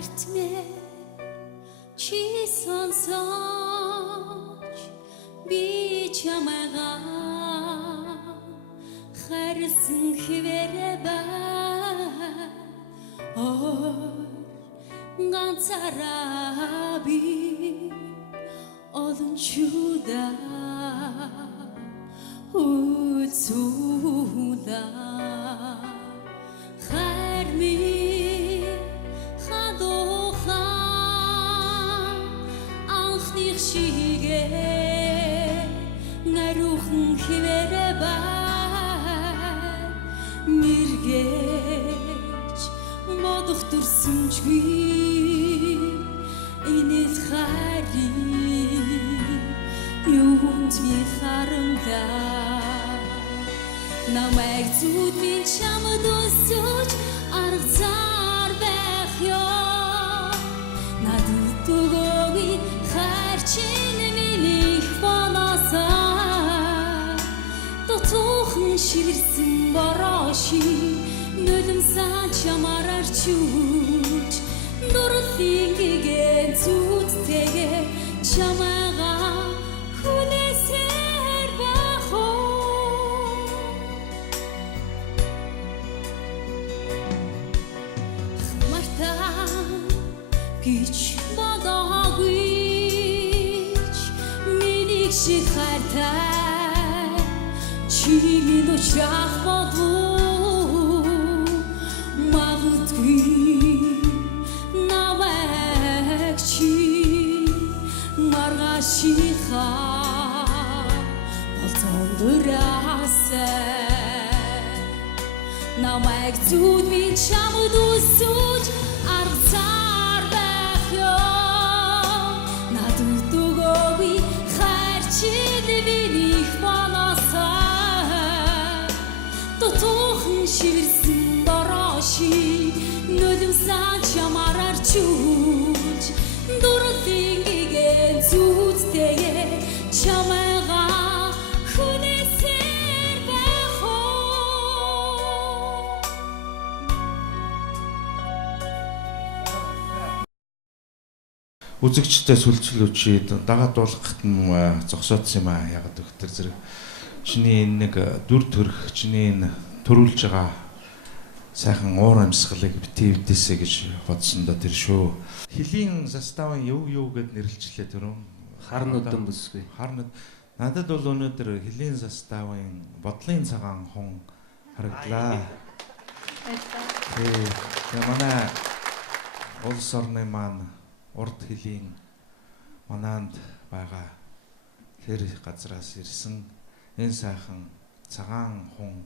Etme çi sonsoç bir çamağa Xarsın xivere ben or gantsarabi olunçuda utsuda xarmi Şige ngaruhun xivere ben mirgeç moduk dursun çgui enet xari yund mi xarımda namek tut min çamı dosuç arıqzar bexyo nadı tugogi Çiğnemelik balasa Totuğun şirsin baraşı Nölüm saçam arar çuç Doğru fingige tut tege Çamağa huleser baho Hımartan güç badağı Şikartay Çimin uçak modu Mağıtgı Navekçi Marga şiha Baltondurase Namek tut min çamıdu suç Arpsar bekyo Nadutu gobi Çiğnemelik balasa Totuğun şivirsin baraşı Nölüm saçam arar çuç Doğru fingige tut tege Çamağa huneser beho Үзэгчтэй сүлжлүүчид дагаад болгохт нь зогсоодсон юм аа. Ягаад гэвэл зэрэг чиний нэг дүр төрх, чиний төрүүлж байгаа сайхан уур амьсгалыг битгий үдээсэ гэж бодсондоо тэр шүү. Хилийн заставын юу гэд нэрлэлчлээ тэрүүн. Хар нүдэн бүсгүй. Надад бол өнөөдөр хилийн заставын бодлын цагаан хон харагдлаа. Тэгээ манай улс орны маань урд хилийн манаанд байгаа тэр газраас ирсэн энэ сайхан цагаан хүн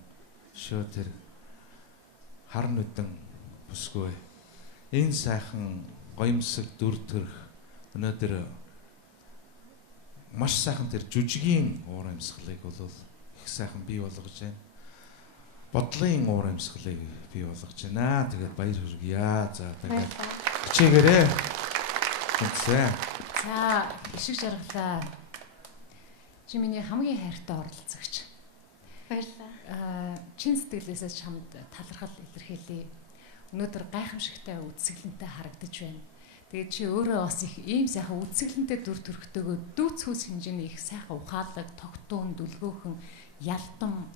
шөө тэр хар нүдэн бүсгүй энэ сайхан гоёмсог дүр төрх өнөөдөр маш сайхан тэр жүжигийн уур амьсгалыг бол их сайхан бий болгож байна. Бодлын уур амьсгалыг бий болгож байна. Тэгээд баяр хүргье. За тэгээд хичээгээрэй. За, ишиг жаргалаа. Чи миний хамгийн хайртай оролцогч. Баярлалаа. Чин сэтгэлээсээ чамд талархал илэрхийлье. Өнөөдөр гайхамшигтай үзэсгэлэнтэй харагдаж байна. Тэгээд чи өөрөө бас их ийм сайхан үзэсгэлэнтэй дүр төрхтэйгөө дүүцхүүс хэмжээний их сайхан ухаалаг, тогтун, дүлгөөхөн, ялдам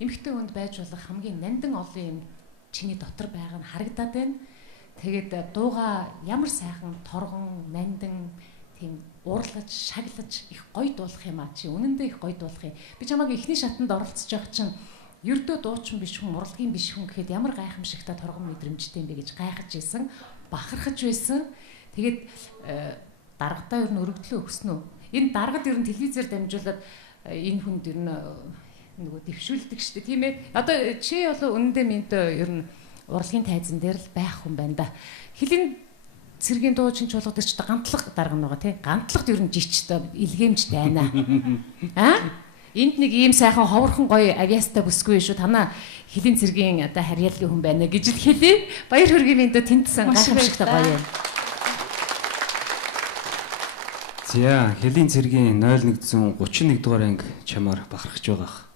эмэгтэй хүнд байж болох хамгийн нандин олон юм чиний дотор байгаа нь харагдаад байна. Тэгээд дууга ямар сайхан торгон, нандин тийм урлагж, шаглаж их гоё дуулах юм аа. Чи үнэндээ их гоё дуулах юм. Би чамайг эхний шатанд оролцож байгаа чинь ердөө дуучин биш хүн, урлагийн биш хүн гэхэд ямар гайхамшигтай торгон мэдрэмжтэй юм бэ гэж гайхаж байсан, бахархаж байсан. Тэгээд даргатаа ер нь өргөдлөө өгсөн үү? Энэ даргад ер нь телевизээр дамжуулаад энэ хүнд ер нь нөгөө дэвшүүлдэг шүү дээ, тийм ээ. Одоо чи бол үнэндээ минтээ ер нь урлагийн тайзан дээр л байх хүн байна да. Хилийн цэргийн дуучин чуулга дээр ч гантлах дарга байгаа тий. Гантлагт ер нь жичтэй илгээмж байна. Энд нэг ийм сайхан ховорхон гоё авиастай бүсгүй шүү. Танаа хилийн цэргийн одоо харьяалын хүн байна гэж л хэлээ. Баяр хүргэе минь тэнцсэн гайхамшигтай гоё юм. За, хилийн цэргийн 0131 дугаар анги чамаар бахархаж байгаа.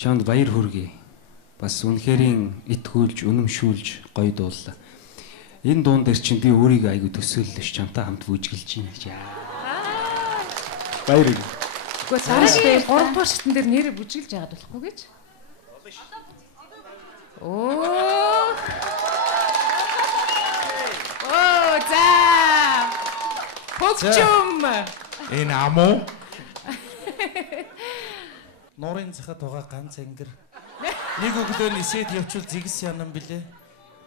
Чамд баяр хүргэе. Бас үнэхэрийн итгүүлж, үнэмшүүлж гоё дууллаа. Энэ дуун дээр чинь би өөрийгөө айгу төсөөллөж чамтай хамт бүжгэлж байна гэж. Баяр. Гэхдээ цаашдаа 3 дугаар шатн дээр нэрээ бүжгэлж яагаад болохгүй гэж? Оо за. Хөгчөм. Энэ амуу Нуурын захад байгаа ганц ангир. Нэг өглөө нисээд явчвал зигс янам билээ.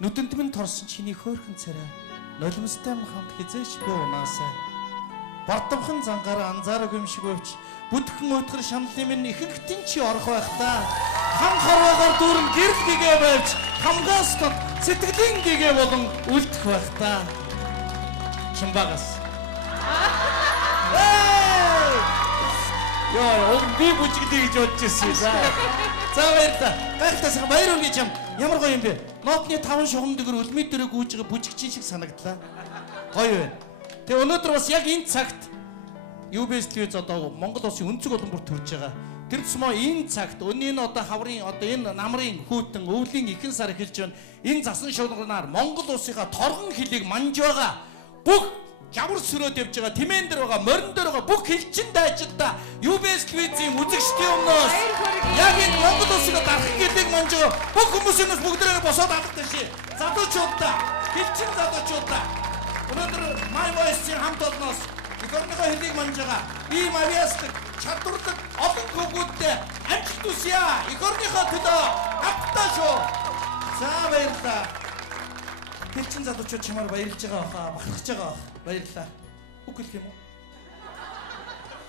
Нүдэнд минь торсон чиний хөөрхөн царай. Нулимстай хамт хизээч би унаасаа. Бардамхан зангаараа анзаараагүй юм шиг өвч. Бүдгхэн өтгөр шаналын минь ихэнхтэн чи орох байх та. Хам хорвоогоор дүүрэн гэрэл гэгээ байвч хамгаас тод сэтгэлийн гэгээ болон үлдэх байх та. Чимбагас. Яа, би бүжиглээ гэж бодож ирсэн. За баярлалаа. Гайхалтайсан баяр үргэж ямар гоё юм бэ? Нотны 5 шугам дээгэр өлмөд дөрөө гүйж байгаа бүжигчин шиг санагдлаа. Гоё байна. Тэгээ өнөөдөр бас яг энэ цагт UBS телевиз одоо Монгол улсын өнцөг олон бүр төрж байгаа. Тэр тусмаа энэ цагт өнөө энэ одоо хаврын одоо энэ намрын хүүтэн өвлийн ихэнх сар эхэлж байна. Энэ засан шуулганаар Монгол улсынхаа торгон хөлийг манж байгаа бүх Ямар сүрөөд явж байгаа, тэмээн дээр байгаа, морин дээр байгаа бүх хэлчин дайчдаа UBS телевизийн үзэгчдийн өмнөөс яг энэ Монгол улсыг дарахын гэлийг манж байгаа бүх хүмүүсээс бүгдээрээ босоод авдаг шээ. Залуучуудаа, хэлчин залуучуудаа өнөөдөр My Voice-ийн хамт олноос Игорныхоо хэлийг манж байгаа би Мариасдаг, чадвартай олон хүүгүүдтэй амжилт хүсье. Игорныхоо төлөө хамтдаа шүү. За баярлалаа. Хэлчин залуучууд чамаар баярлж байгаа баха, бахархаж байгаа баха. Баярлалаа. Үг хэлэх юм уу?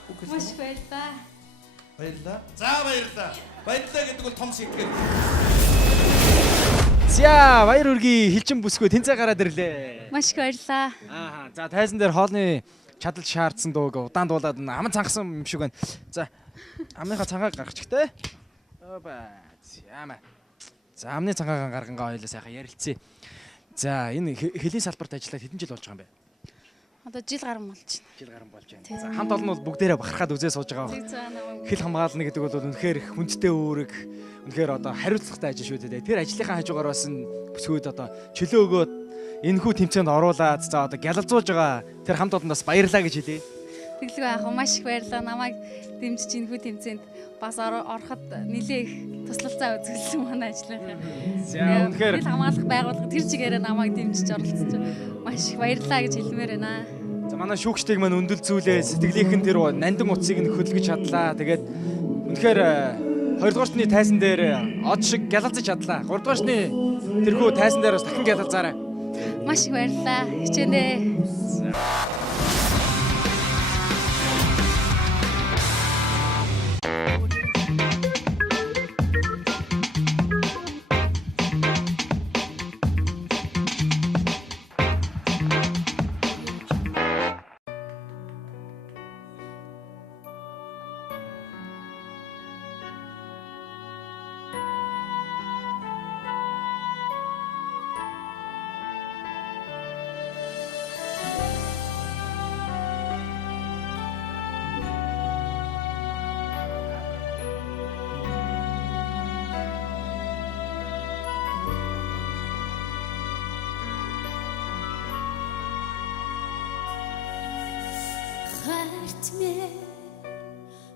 Үг хэлэх юм уу? Маш баярлалаа. Баярлалаа. За баярлалаа. Баярлалаа гэдэг бол том сэтгэл. За баяр үргээ хэлчин бүсгүй тэнцээ гараад ирлээ. Маш их баярлалаа. Аа за тайзан дээр хоолны чадал шаардсан дууг удаан дуулаад аман цангасан юм шиг байна. За амныхаа цангааг гаргачих те. Опа. Яма. За амны цангааг гаргангаа хоёлаа сайхан ярилцъя. За энэ хэлийн салбарт ажиллаад хэдэн жил болж байгаа юм бэ? Одоо жил гарсан болж байна. Жил гарсан болж байна. За хамт олон бол бүгдээрээ бахархаад үзээ сууж байгаа байна. Хэл хамгаална гэдэг бол үнэхээр хүндтэй үүрэг, үнэхээр одоо хариуцлагатай ажил шүү дээ. Тэр ажлынхаа хажуугаар бас бүсгүүд одоо чөлөө өгөөд энэхүү тэмцээнд оруулаад за одоо гялалзуулж байгаа тэр хамт олондоос баярлаа гэж хэлье. Тэглгүй яах вэ? Маш их баярлалаа. Намайг дэмжиж энэхүү тэмцээнд бас ороход нэлээ их туслалцаа үзүүлсэн манай ажлынхаа. За үнэхээр хэл хамгаалах байгууллага тэр чигээрээ намайг дэмжиж оролцож маш их баярлалаа гэж хэлмээр байна. За манай шүүгчдийг маань өндөл зүйлээ сэтгэлийнхэн тэр нандин утсыг нь хөдөлгөж чадлаа. Тэгээд үнэхээр 2 дугаар шатны тайзан дээр од шиг гялалзаж чадлаа. 3 дугаар шатны тэрхүү тайзан дээр бас дахин гялалзаарай. Маш их баярлалаа. Хичээнэ.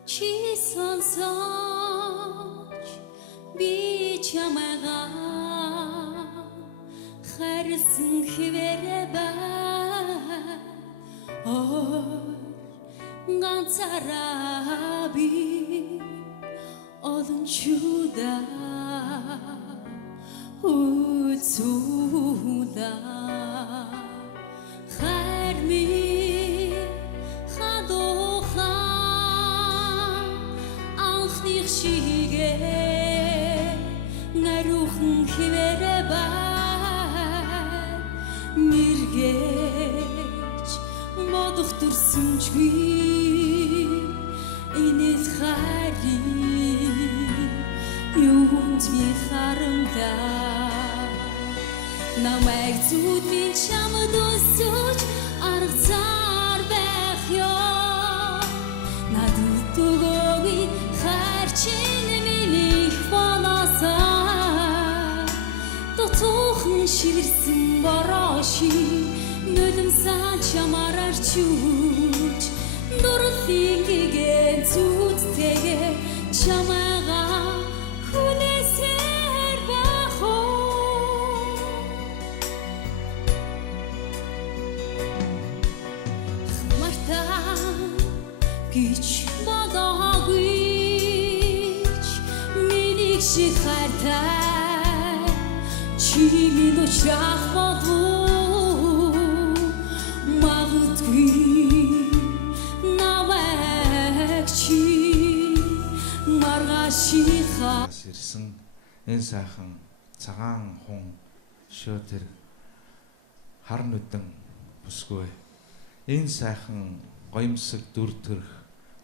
Чи сонсож би чамайга харсан хэвээрээ бай ганцаараа би олон чудаа үзүүлээ харми Нарухан хэвээрээ бай мэргэж модох төрсөнчгүй энэс хари юунд би харамдаа намайг зүудний чамд өсөж аргацаар байх ёо надад тугоги харчин миний Цуухан ширсэн борооshi нулимсан чамаар арчуулж дурлингийн зүудтэйгээ чамаага хүнээсээр байх уу мартаа гэж бодоагүй миний шиг хайртай чимийн учрах болов магадгүй наваг чи маргашиха ирсэн энэ сайхан цагаан хун шөө тэр хар нүдэн бүсгүй энэ сайхан гоёмсог дүр төрх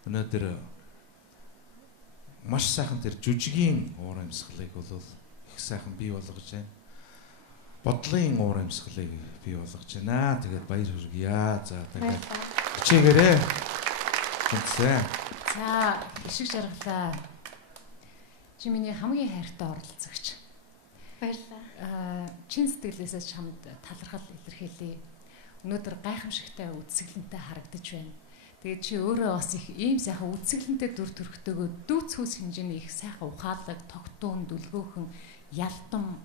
өнөөдөр маш сайхан тэр жүжигийн уур амьсгалыг бол их сайхан бий болгож байна. Бодлын уур амьсгалыг бий болгож байна. Тэгээд баяр хүргье. За тэгээд хичээгээрээ. Тэнцээ. За, ишиг жаргалаа. Чи миний хамгийн хайртай оролцогч. Баярлалаа. Чин сэтгэлээсээ чамд талархал илэрхийлье. Өнөөдөр гайхамшигтай үзэсгэлэнтэй харагдаж байна. Тэгээд чи өөрөө бас их ийм сайхан үзэсгэлэнтэй дүр төрхтэйгөө дүүц хүс хэмжээний их сайхан ухаалаг, тогтуун, дүлгөөхөн, ялтам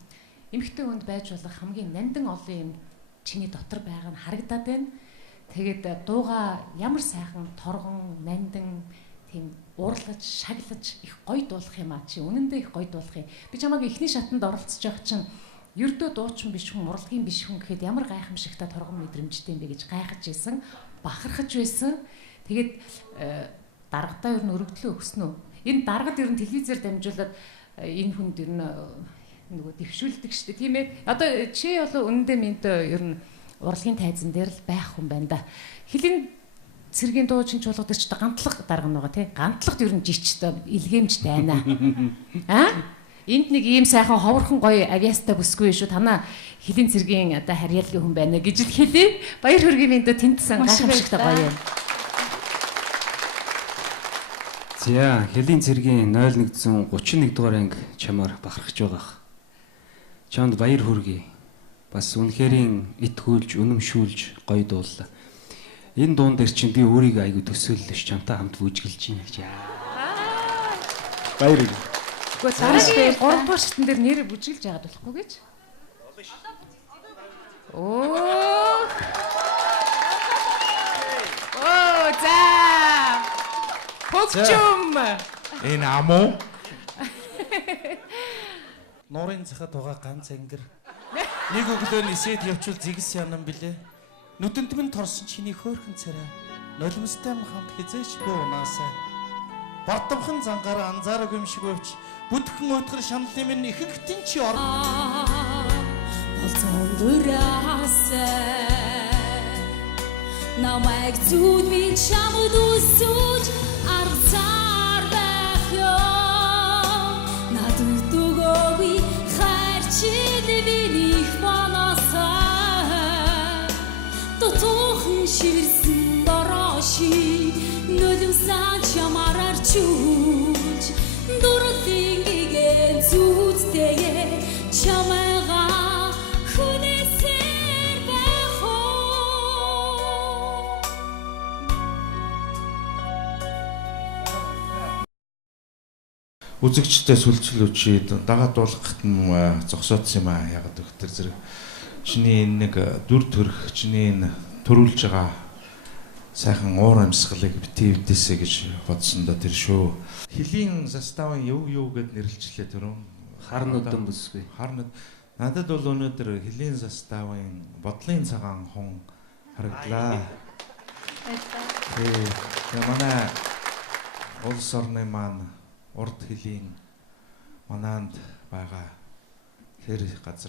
эмхтэй хүнд байж болох хамгийн нандин олон юм чиний дотор байгаа нь харагдаад байна. Тэгээд дууга ямар сайхан торгон, нандин тийм уурлаж, шаглаж их гоё дуулах юм а чи үнэндээ их гоё дуулах юм. Би чамайг эхний шатанд оролцож байгаа чинь ердөө дуучин биш хүн, урлагийн биш хүн гэхэд ямар гайхамшигтай торгон мэдрэмжтэй юм бэ гэж гайхаж байсан, бахархаж байсан. Тэгээд даргадаа ер нь өргөдлөө өгсөн үү? Энэ даргад ер нь телевизээр дамжуулаад энэ хүнд ер нь нөгөө дэвшүүлдэг шүү дээ, тийм ээ. Одоо чи бол үнэндээ минтээ ер нь урлагийн тайзан дээр л байх хүн байна да. Хилийн цэргийн дуучин чуулгад ч гантлаг дарга байгаа тий. Гантлагт ер нь жичтэй илгээмжтэй байна. Аа? Энд нэг ийм сайхан ховорхон гоё авиастай бүсгүй шүү. Танаа хилийн цэргийн одоо харьяалгийн хүн байна гэж л хэлээ. Баяр хүргэе минтээ тэнтсэн гайхамшигтай гоё юм. За, Хилийн цэргийн 0131 дугаар анги чамаар бахархаж байгаах. Чамд баяр хүргэе. Бас үнэхэрийн итгүүлж, үнэмшүүлж гоё дууллаа. Энэ дуун дээр чинь би өөрийгөө айгу төсөөллөж чамтай хамт бүжгэлж юм гэж. Баяр хүргэе. Гэхдээ дараагийн 3 дугаар шатн дээр нэрээ бүжгэлж яагаад болохгүй гэж? Оо. Оо, за. Хөгчөм. Энэ амуу Нуурын захад байгаа ганц ангир. Нэг өглөө нисээд явчвал зигс янам билээ. Нүдэнд минь торсон чиний хөөрхөн царай. Нулимстай хамт хизээч би унаасаа. Бардамхан зангаар анзаараг юм шиг өвч. Бүдгхэн өтгөр шаналын минь ихэнхтэн чи ор. болцон дураасаа намайг зүуд би чамд үсүүж арцаар байх ёо. Надад дугоогүй хайр чинь биних манасаа. Тутуухан шивэрсэн борооshi нулимсан чамаар арчуулж дурлингийн зүудтэйгээ чамайга хүнээсээр байх уу. үзэгчтэй сүлжлүүчид дагаад дуулахт нь зогсоодсон юм аа. Ягд өгтөр зэрэг чиний энэ нэг дүр төрх, чиний энэ төрүүлж байгаа сайхан уур амьсгалыг битгий битээсэ гэж бодсон доо тэр шүү. Хилийн заставын юу гэд нэрлэлчлээ тэрөө. Хар нүдэн бүсгүй. Надад бол өнөөдөр Хилийн заставын бодлын цагаан хун харагдлаа. Тэгээ манай улс орны маань урд Хилийн манаанд байгаа тэр газар